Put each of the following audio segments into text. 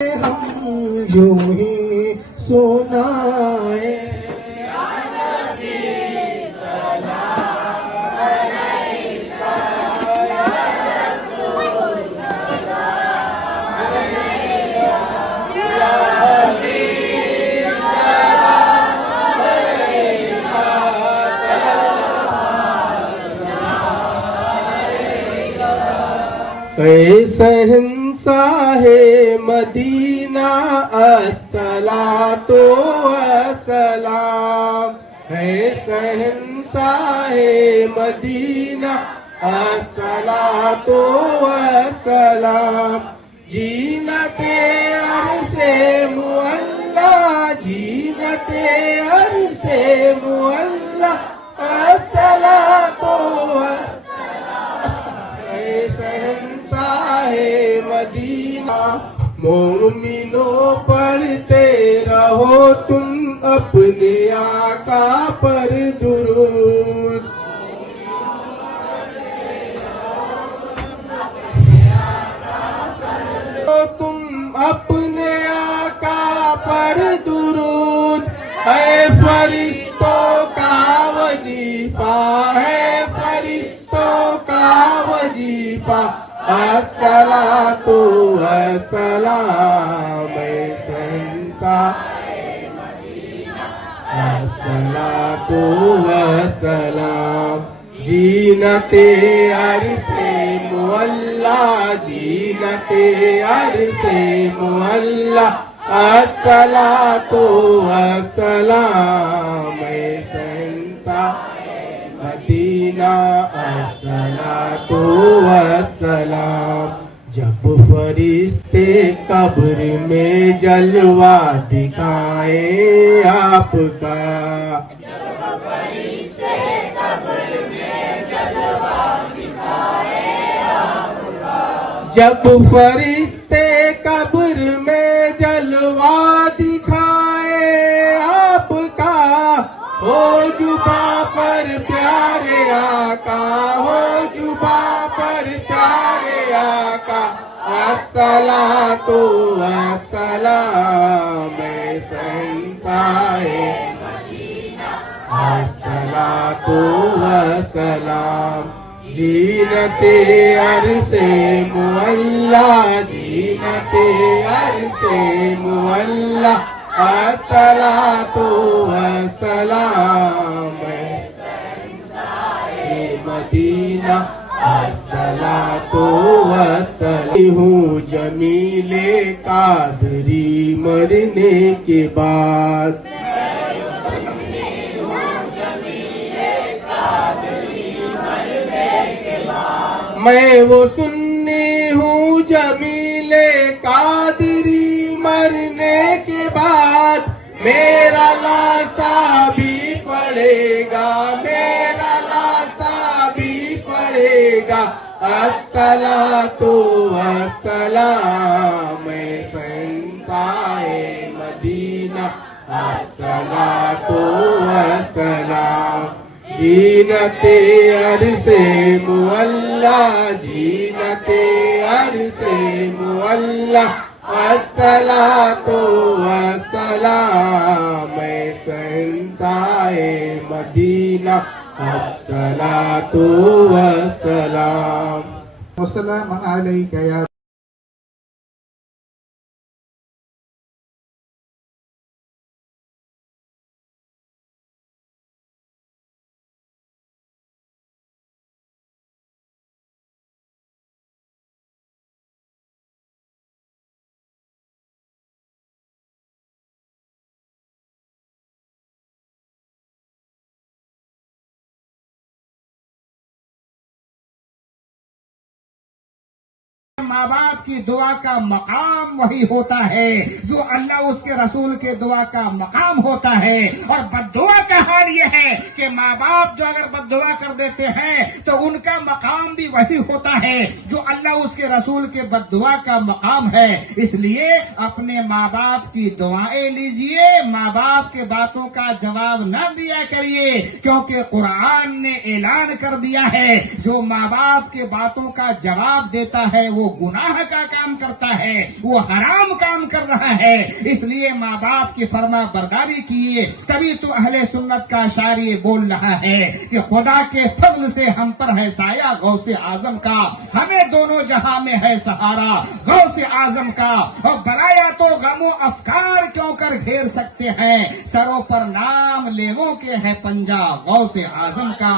ہم یوں ہی سنائے اے شہنشاہ مدینہ الصلاۃ والسلام، اے شہنشاہ مدینہ الصلاۃ والسلام، زینت عرش معلا، زینت عرش معلا الصلاۃ مدینہ۔ مومنوں پڑھتے رہو تم اپنے آقا پر درود، تم اپنے آقا پر درود، اے فرشتوں کا وظیفہ ہے، فرشتوں کا وظیفہ الصلاۃ والسلام، اے شہنشاہ الصلاۃ والسلام، زینت عرش معلا، زینت عرش معلا الصلاۃ والسلام، اے شہنشاہ مدینہ الصلاۃ والسلام۔ جب فرشتے قبر میں جلوہ دکھائیں آپ کا، جب فرشتے قبر میں جلوہ دکھائیں آپ کا، ہو جبا پر پیارے آقا، ہو جبا پر پیارے آقا الصلاۃ والسلام، اے شہنشاہ مدینہ الصلاۃ والسلام، زینت عرش معلا، زینت عرش معلا الصلاۃ والسلام، اے شہنشاہ مدینہ الصلاۃ والسلام۔ ہوں جمیل قادری مرنے کے بعد، میں وہ سنی ہوں جمیل قادری مرنے کے بعد، میرا لاسا بھی پڑے گا، میرا لاسا بھی پڑے گا الصلاۃ والسلام، اے شہنشاہ مدینہ الصلاۃ والسلام، زینت عرش معلا، زینت عرش معلا الصلاۃ والسلام، اے شہنشاہ مدینہ الصلاۃ والسلام، وسلام علیک یا ماں باپ کی دعا کا مقام وہی ہوتا ہے جو اللہ اس کے رسول کے دعا کا مقام ہوتا ہے، اور بد دعا کا حال یہ ہے کہ ماں باپ جو اگر بد دعا کر دیتے ہیں تو ان کا مقام بھی وہی ہوتا ہے جو اللہ اس کے رسول کے بد دعا کا مقام ہے۔ اس لیے اپنے ماں باپ کی دعائیں لیجئے، ماں باپ کے باتوں کا جواب نہ دیا کریے، کیونکہ قرآن نے اعلان کر دیا ہے جو ماں باپ کے باتوں کا جواب دیتا ہے وہ وہ گناہ کا کام کرتا ہے، وہ حرام کام کر رہا ہے. اس لیے ماں باپ کی فرما برداری کیے. تبھی تو اہل سنت کا اشعار یہ بول رہا ہے کہ خدا کے فضل سے ہم پر ہے سایہ غوث اعظم کا، ہمیں دونوں جہاں میں ہے سہارا غوث اعظم کا. اور برایا تو غم و افکار کیوں کر گھیر سکتے ہیں، سروں پر نام لیووں کے ہے پنجا غوث اعظم کا.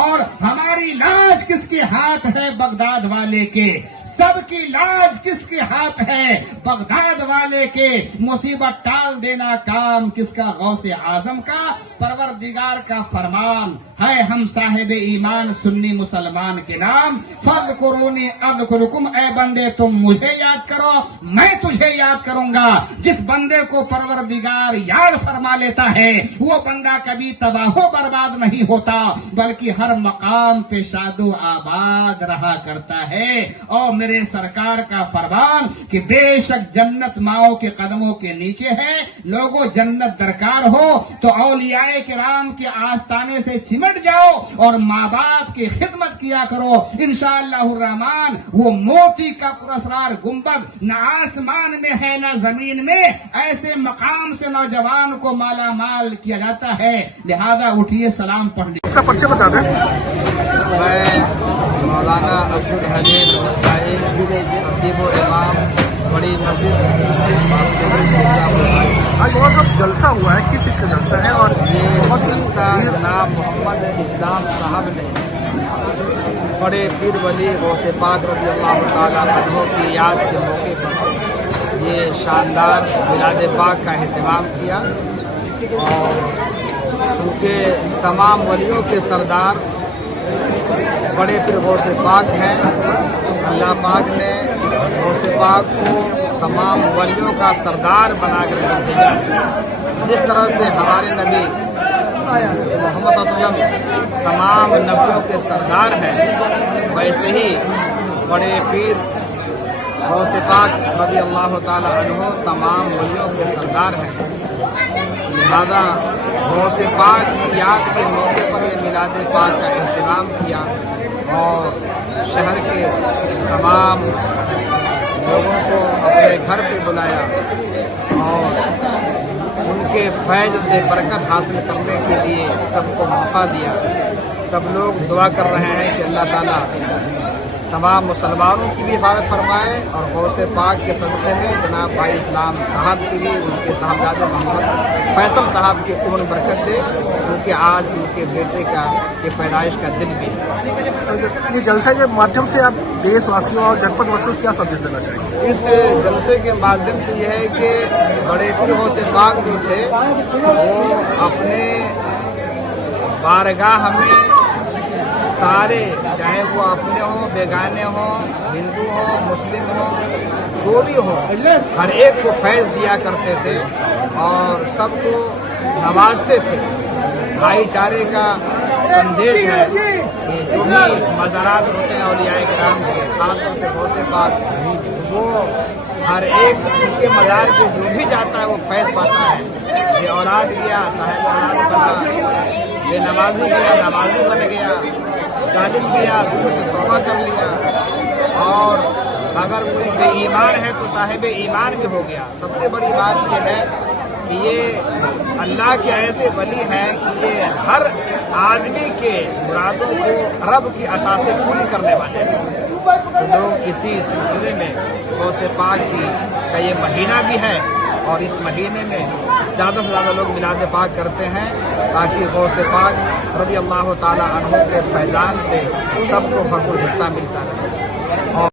اور ہماری لاج کس کے ہاتھ ہے بغداد والے کے، سب کی لاج کس کے ہاتھ ہے بغداد والے کے. مصیبت ٹال دینا کام کس کا غوث اعظم کا. پروردگار کا فرمان ہے ہم صاحب ایمان سنی مسلمان کے نام. فاذکرونی اذکرکم، اے بندے تم مجھے یاد کرو میں تجھے یاد کروں گا. جس بندے کو پروردگار یاد فرما لیتا ہے وہ بندہ کبھی تباہ و برباد نہیں ہوتا بلکہ ہر مقام پہ شاد و آباد رہا کرتا ہے. اور میرے سرکار کا فرمان کہ بے شک جنت ماؤں کے قدموں کے نیچے ہے. لوگوں جنت درکار ہو تو اولیاء کرام کے آستانے سے چمٹ جاؤ اور ماں باپ کی خدمت کیا کرو. انشاءاللہ الرحمن وہ موتی کا پراسرار گنبد نہ آسمان میں ہے نہ زمین میں، ایسے مقام سے نوجوان کو مالا مال کیا جاتا ہے. لہذا اٹھیے سلام پڑھ لیجیے. کا پرچہ بتا دیں. میں مولانا عبدالحلیم مصطفی خطیب و امام بڑی مسجد. آج بہت سب جلسہ ہوا ہے، کس چیز کا جلسہ ہے؟ اور یہ بہت جلسہ جناب محمد اسلام صاحب نے بڑے پیر ولی غوث پاک رضی اللہ تعالیٰ عنہ کی یاد کے موقع پر یہ شاندار میلاد پاک کا اہتمام کیا. اور کیونکہ تمام ولیوں کے سردار بڑے پیر غوث پاک ہیں، اللہ پاک نے غوث پاک کو تمام ولیوں کا سردار بنا کر بھیجا. جس طرح سے ہمارے نبی محمد صلی اللہ علیہ وسلم تمام نبیوں کے سردار ہیں، ویسے ہی بڑے پیر غوث پاک رضی اللہ تعالی عنہ تمام ولیوں کے سردار ہیں. لہذا غوث پاک کی یاد کے موقع پر یہ میلاد پاک کا اہتمام کیا اور شہر کے تمام لوگوں کو اپنے گھر پہ بلایا اور ان کے فیض سے برکت حاصل کرنے کے لیے سب کو موقع دیا. سب لوگ دعا کر رہے ہیں کہ اللہ تعالیٰ تمام مسلمانوں کی بھی حفاظت فرمائے اور غوث پاک کے صدقے میں جناب بھائی اسلام صاحب کی بھی ان کے صاحبزادے محمد فیصل صاحب کی عمر برکت دے، کیونکہ آج ان کے بیٹے کا یہ پیدائش کا دن بھی ہے. یہ جلسہ کے مادھیم سے آپ دیش واسیوں اور جنپد واسیوں کو کیا سندیش دینا چاہیں گے؟ اس جلسے کے مادھیم سے یہ ہے کہ بڑے پیر غوث پاک جو تھے وہ اپنے بارگاہ میں سارے، چاہے وہ اپنے ہوں بیگانے ہوں، ہندو ہوں مسلم ہوں، جو بھی ہو، ہر ایک کو فیض دیا کرتے تھے اور سب کو نوازتے تھے. بھائی چارے کا سندیش ہے کہ جو بھی مزارات ہوتے ہیں اولیاء کرام کے، خاص طور سے غوث پاک، وہ ہر ایک ان کے مزار پہ جو بھی جاتا ہے وہ فیض پاتا ہے. یہ اولاد گیا صاحب اولاد بنا، یہ نمازی گیا نمازی بن گیا، ظالم گیا ظلم سے توبہ کر لیا، اور اگر کوئی بے ایمان ہے تو صاحب ایمان بھی ہو گیا. سب سے بڑی بات یہ ہے کہ یہ اللہ کے ایسے ولی ہیں کہ یہ ہر آدمی کے مرادوں کو رب کی عطا سے پوری کرنے والے ہیں. تو لوگ اسی سلسلے میں غوث پاک کی کا یہ مہینہ بھی ہے اور اس مہینے میں زیادہ سے زیادہ لوگ میلاد پاک کرتے ہیں تاکہ غوث پاک رضی اللہ تعالی عنہ کے فیضان سے سب کو بھرپور حصہ ملتا رہے.